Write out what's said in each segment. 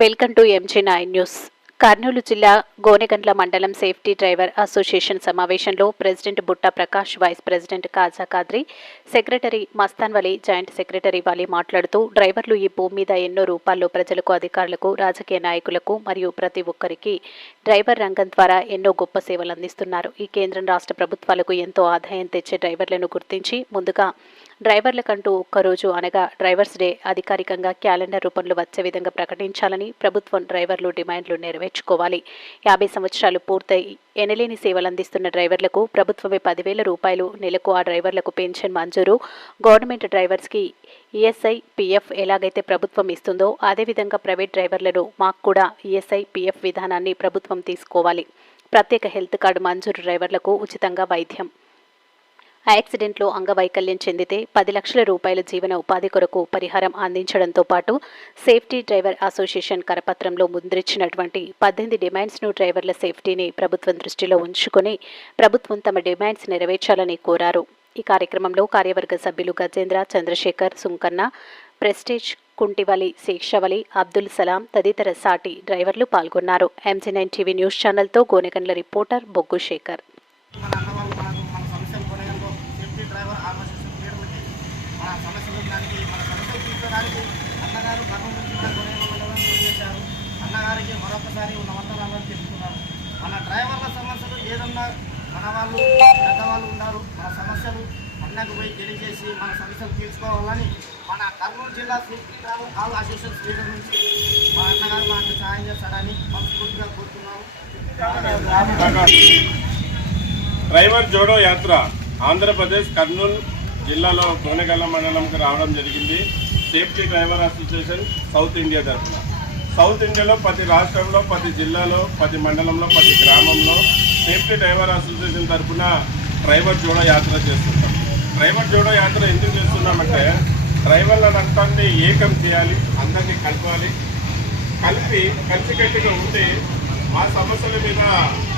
Welcome to MG nine news Kurnool జిల్లా గోనెగండ్ల మండలం safety driver association సమావేశంలో president Butta Prakash vice president Khaja Khadri secretary Mastanvali joint secretary Vali మాట్లాడుతూ డ్రైవర్లు ఈ భూమి మీద ఎన్నో రూపాల్లో ప్రజలకు అధికారులకు రాజకీయ నాయకులకు మరియు ప్రతి ఒక్కరికి డ్రైవర్ రంగం ద్వారా ఎన్నో గొప్ప సేవలు అందిస్తున్నారు. ఈ కేంద్రం రాష్ట్ర ప్రభుత్వాలకు ఎంతో ఆదాయం తెచ్చే డ్రైవర్లను గుర్తించి ముందుగా డ్రైవర్లకంటూ ఒక్కరోజు అనగా డ్రైవర్స్ డే అధికారికంగా క్యాలెండర్ రూపంలో వచ్చే విధంగా ప్రకటించాలని ప్రభుత్వం డ్రైవర్లు డిమాండ్లు నెరవేర్చుకోవాలి. యాభై సంవత్సరాలు పూర్తయి ఎనలేని సేవలు అందిస్తున్న డ్రైవర్లకు ప్రభుత్వమే పదివేల రూపాయలు నెలకు ఆ డ్రైవర్లకు పెన్షన్ మంజూరు. గవర్నమెంట్ డ్రైవర్స్కి ఈఎస్ఐ పిఎఫ్ ఎలాగైతే ప్రభుత్వం ఇస్తుందో అదేవిధంగా ప్రైవేట్ డ్రైవర్లను మాకు కూడా ఈఎస్ఐ పిఎఫ్ విధానాన్ని ప్రభుత్వం తీసుకోవాలి. ప్రత్యేక హెల్త్ కార్డు మంజూరు డ్రైవర్లకు ఉచితంగా వైద్యం. యాక్సిడెంట్లో అంగవైకల్యం చెందితే పది లక్షల రూపాయల జీవన ఉపాధి కొరకు పరిహారం అందించడంతో పాటు సేఫ్టీ డ్రైవర్ అసోసియేషన్ కరపత్రంలో ముందరిచ్చినటువంటి పద్దెనిమిది డిమాండ్స్ను డ్రైవర్ల సేఫ్టీని ప్రభుత్వం దృష్టిలో ఉంచుకుని ప్రభుత్వం తమ డిమాండ్స్ నెరవేర్చాలని కోరారు. ఈ కార్యక్రమంలో కార్యవర్గ సభ్యులు గజేంద్ర చంద్రశేఖర్ సుంకన్న ప్రెస్టేజ్ కుంటివలి శేక్షవలి అబ్దుల్ సలాం తదితర సాటి డ్రైవర్లు పాల్గొన్నారు. ఎంజీ నైన్ టీవీ న్యూస్ ఛానల్తో గోనెగండ్ల రిపోర్టర్ బొగ్గు శేఖర్ మన అన్నవాళ్ళు మనకు మన సమస్యలు కొనేందుకు సేఫ్టీ డ్రైవర్ ఆర్గనైజేషన్ చేయడానికి మన సమస్యలు దానికి మన సమస్యలు తీర్చడానికి అన్నగారు కర్నూలు నుంచి కూడా కొనేవాళ్ళని చేశారు. అన్నగారికి మరొకసారి నమస్కారాలు తెలుపుతున్నాను. మన డ్రైవర్ల సమస్యలు ఏదన్నా మన వాళ్ళు పెద్దవాళ్ళు ఉన్నారు మన సమస్యలు అన్నకు పోయి తెలియజేసి మన సమస్యలు తీర్చుకోవాలని మన కర్నూలు జిల్లా safety driver all association leader నుంచి మా అన్నగారు మాకు సహాయం చేస్తాడని మనస్ఫూర్తిగా కోరుతున్నాము. డ్రైవర్ జోడో యాత్ర ఆంధ్రప్రదేశ్ కర్నూలు జిల్లాలో కోనగల్ల మండలంకి రావడం జరిగింది. Safety driver association south India తరఫున. సౌత్ ఇండియాలో ప్రతి రాష్ట్రంలో ప్రతి జిల్లాలో ప్రతి మండలంలో ప్రతి గ్రామంలో సేఫ్టీ డ్రైవర్ అసోసియేషన్ తరఫున డ్రైవర్ జోడో యాత్ర చేస్తున్నాం డ్రైవర్ జోడో యాత్ర ఎందుకు చేస్తున్నామంటే డ్రైవర్ల అంతా ఏకం చేయాలి అందరినీ కలపాలి. కలిపి కలిసికట్టుగా ఉండి మా సమస్యల మీద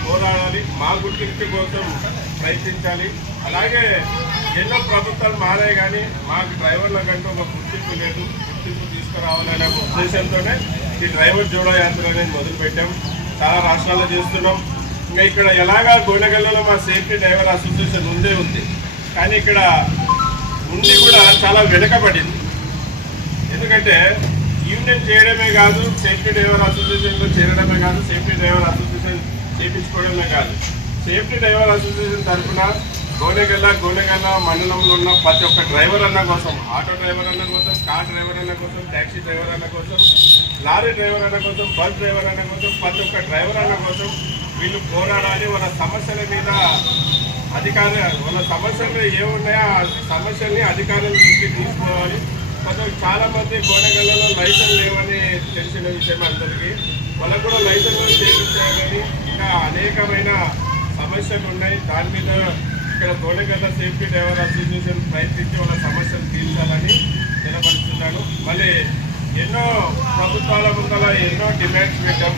పోరాడాలి. మా గుర్తింపు కోసం ప్రయత్నించాలి. అలాగే ఎన్నో ప్రభుత్వాలు మారాయి కానీ మాకు డ్రైవర్లకంటూ ఒక గుర్తింపు లేదు. గుర్తింపు తీసుకురావాలనే ఒక ఉద్దేశంతోనే ఈ డ్రైవర్ జోడో యాత్ర అనేది మొదలుపెట్టాం. చాలా రాష్ట్రాల్లో చేస్తున్నాం. ఇంకా ఇక్కడ ఎలాగా గోనెగల్లలో మా సేఫ్టీ డ్రైవర్ అసోసియేషన్ ఉందే ఉంది. కానీ ఇక్కడ ఉండి కూడా చాలా వెనుకబడింది. ఎందుకంటే యూనియన్ చేయడమే కాదు సేఫ్టీ డ్రైవర్ అసోసియేషన్లో చేరడమే కాదు సేఫ్టీ డ్రైవర్ అసోసియేషన్ చేయించుకోవడమే కాదు. సేఫ్టీ డ్రైవర్ అసోసియేషన్ తరఫున గోనెగల్ల గోనెగల్ల మండలంలో ఉన్న ప్రతి ఒక్క డ్రైవర్ అన్న కోసం ఆటో డ్రైవర్ అన్న కోసం కార్ డ్రైవర్ అన్న కోసం ట్యాక్సీ డ్రైవర్ అన్న కోసం లారీ డ్రైవర్ అన్న కోసం బస్ డ్రైవర్ అన్న కోసం ప్రతి ఒక్క డ్రైవర్ అన్న కోసం వీళ్ళు పోరాడాలి. వాళ్ళ సమస్యల మీద అధికార వాళ్ళ సమస్యలు ఏమున్నాయో ఆ సమస్యల్ని అధికారుల దృష్టికి తీసుకోవాలి. కొంచెం చాలామంది గోనెగల్లలో లైసెన్స్ లేవని తెలిసిన విషయం అందరికీ. వాళ్ళకు కూడా లైసెన్స్ చేయించాలని సమస్యలు ఉన్నాయి. దాని మీద ఇక్కడ తోడగల సేఫ్టీ డ్రైవర్ అసోసియేషన్ ప్రయత్నించి వాళ్ళ సమస్యలు తీర్చాలని నిలబడుతున్నాను. మళ్ళీ ఎన్నో ప్రభుత్వాల ముందర ఎన్నో డిమాండ్స్ పెట్టాం.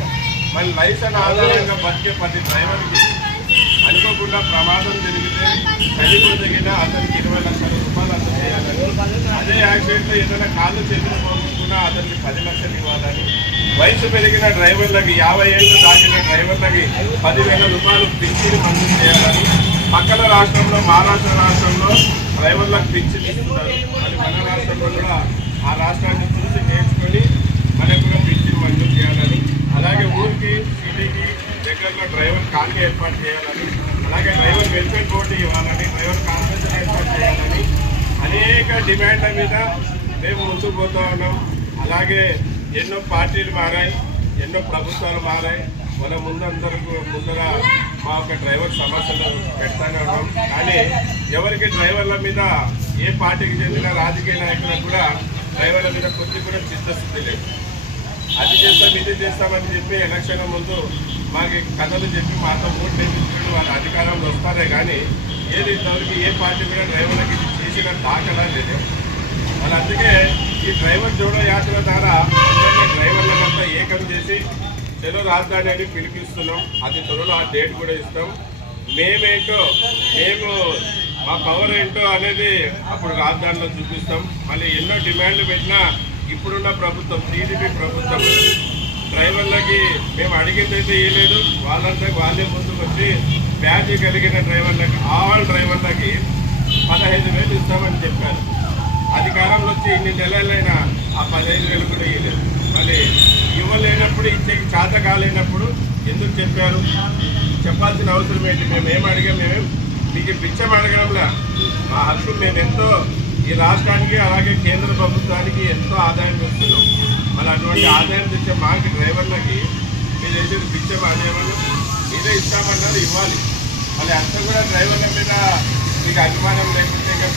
మళ్ళీ లైసెన్స్ ఆధారంగా బతికే ప్రతి డ్రైవర్కి అనుకోకుండా ప్రమాదం జరిగితే చనిపోదగిన అతనికి ఇరవై లక్షల రూపాయలు అందజేయాలని అదే యాక్సిడెంట్లో ఏదైనా కాళ్ళు చేతులు అతనికి పది లక్షలు ఇవ్వాలని. వయసు పెరిగిన డ్రైవర్లకి యాభై ఏళ్ళు దాటిన డ్రైవర్లకి పదివేల రూపాయలు పింఛన్ మంజూరు చేయాలని పక్కన రాష్ట్రంలో మహారాష్ట్ర రాష్ట్రంలో డ్రైవర్లకు పింఛన్ ఇస్తున్నారు. అది మన రాష్ట్రంలో కూడా ఆ రాష్ట్రాన్ని చూసి నేర్చుకొని మనకు కూడా పింఛన్ మంజూరు చేయాలని అలాగే ఊరికి సిటీకి దగ్గరలో డ్రైవర్ కాలనీ ఏర్పాటు చేయాలని అలాగే డ్రైవర్ వెల్ఫేర్ బోర్డు ఇవ్వాలని డ్రైవర్ కాన్ఫరెన్స్ ఏర్పాటు చేయాలని అనేక డిమాండ్ల మీద మేము ముందుకు పోతూ ఉన్నాం. అలాగే ఎన్నో పార్టీలు మారాయి ఎన్నో ప్రభుత్వాలు మారాయి. మన ముందందరూ ముందర మా యొక్క డ్రైవర్ సమస్యలు పెడతానే ఉన్నాం. కానీ ఎవరికి డ్రైవర్ల మీద ఏ పార్టీకి చెందిన రాజకీయ నాయకులకు కూడా డ్రైవర్ల మీద కొద్ది కూడా చిత్తశుద్ధి లేదు. అది చేస్తాం ఇది చేస్తామని చెప్పి ఎలక్షన్ ముందు మాకు కథలు చెప్పి మాతో ఓట్లు వేయించుకుని వాళ్ళ అధికారంలో వస్తారే కానీ ఏది ఇంతవరకు ఏ పార్టీ కూడా డ్రైవర్లకి చేసిన దాఖలా లేదు. వాళ్ళు అందుకే ఈ డ్రైవర్ జోడో యాత్ర ద్వారా డ్రైవర్లకంతా ఏకం చేసి తెలుగు రాజధాని అని పిలిపిస్తున్నాం. అది త్వరలో ఆ డేట్ కూడా ఇస్తాం. మేమేంటో మేము మా పవర్ ఏంటో అనేది అప్పుడు రాజధానిలో చూపిస్తాం. మళ్ళీ ఎన్నో డిమాండ్లు పెట్టినా ఇప్పుడున్న ప్రభుత్వం టీడీపీ ప్రభుత్వం డ్రైవర్లకి మేము అడిగిందైతే ఇవ్వలేదు వాళ్ళంతా వాళ్ళే ముందుకు వచ్చి బ్యాచ్ కలిగిన డ్రైవర్లకి ఆల్ డ్రైవర్లకి పదహైదు వేలు ఇస్తామని చెప్పారు. అధికారంలో వచ్చి ఇన్ని నెలలైనా ఆ పదిహేను వేలు కూడా ఇవ్వలేదు మళ్ళీ ఇవ్వలేనప్పుడు ఇచ్చే చేత కాలేనప్పుడు ఎందుకు చెప్పారు? చెప్పాల్సిన అవసరం ఏంటి? మేము ఏం అడిగాం? మేమేం మీకు పిచ్చం అడగడంలా. మా హక్కు మేము ఎంతో ఈ రాష్ట్రానికి అలాగే కేంద్ర ప్రభుత్వానికి ఎంతో ఆదాయం వస్తున్నాం మరి అటువంటి ఆదాయం తెచ్చే మాకు డ్రైవర్లకి మీరు చేసేది పిచ్చం అనేవాళ్ళు మీరే ఇస్తామన్నారు ఇవ్వాలి. మళ్ళీ అంతా కూడా డ్రైవర్ల మీద మీకు అభిమానం లేకుంటే ఇంకా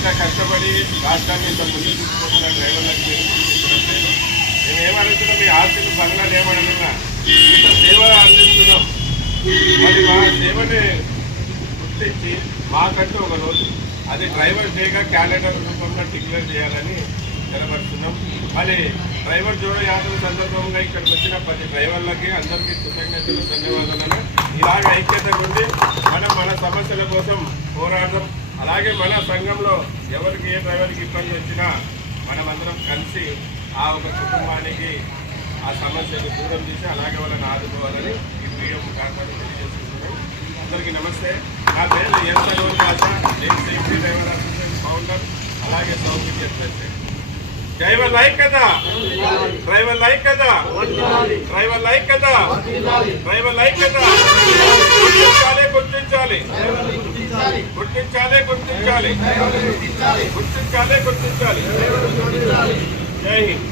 ఇంత కష్టపడి రాష్ట్రాన్ని ఇంత ముందు తీసుకుంటున్న డ్రైవర్లకు నేను చూపించడం లేదు మీ ఆస్తులు బంగ్లాలు ఏమడుగుతున్నా ఇంత సేవ అందిస్తున్నాం. మరి మా సేవని గుర్తించి మాకంటూ ఒక రోజు అది డ్రైవర్ డేగా క్యాలెండర్ రూపంలో డిక్లేర్ చేయాలని నిలబడుతున్నాం మరి డ్రైవర్ జోడో యాత్ర సందర్భంగా ఇక్కడికి వచ్చిన పది డ్రైవర్లకి అందరికీ కృతజ్ఞతలు ధన్యవాదాలను ఇలాగ ఐక్యత ఉండి మనం మన సమస్యల కోసం పోరాడడం అలాగే మన సంఘంలో ఎవరికి ఏ డ్రైవర్కి ఇబ్బంది వచ్చినా మనమందరం కలిసి ఆ ఒక కుటుంబానికి ఆ సమస్యను దూరం చేసి అలాగే వాళ్ళని ఆదుకోవాలని ఈ వీడియో ముఖాంతరం తెలియజేస్తున్నాను. అందరికీ నమస్తే. నా పేరు ఎంత సరోజ్ భాష నేను సేఫ్టీ డ్రైవర్ అసోసియేషన్ ఫౌండర్ అలాగే south Indian president driver like కదా డ్రైవర్ లైక్ కదా డ్రైవర్ లైక్ కదా డ్రైవర్ లైక్ కదా గుర్తించాలి గుర్తించాలి. గుర్తించాలి గుర్తించాలి. గుర్తించాలి గుర్తించాలి. జై హింద్.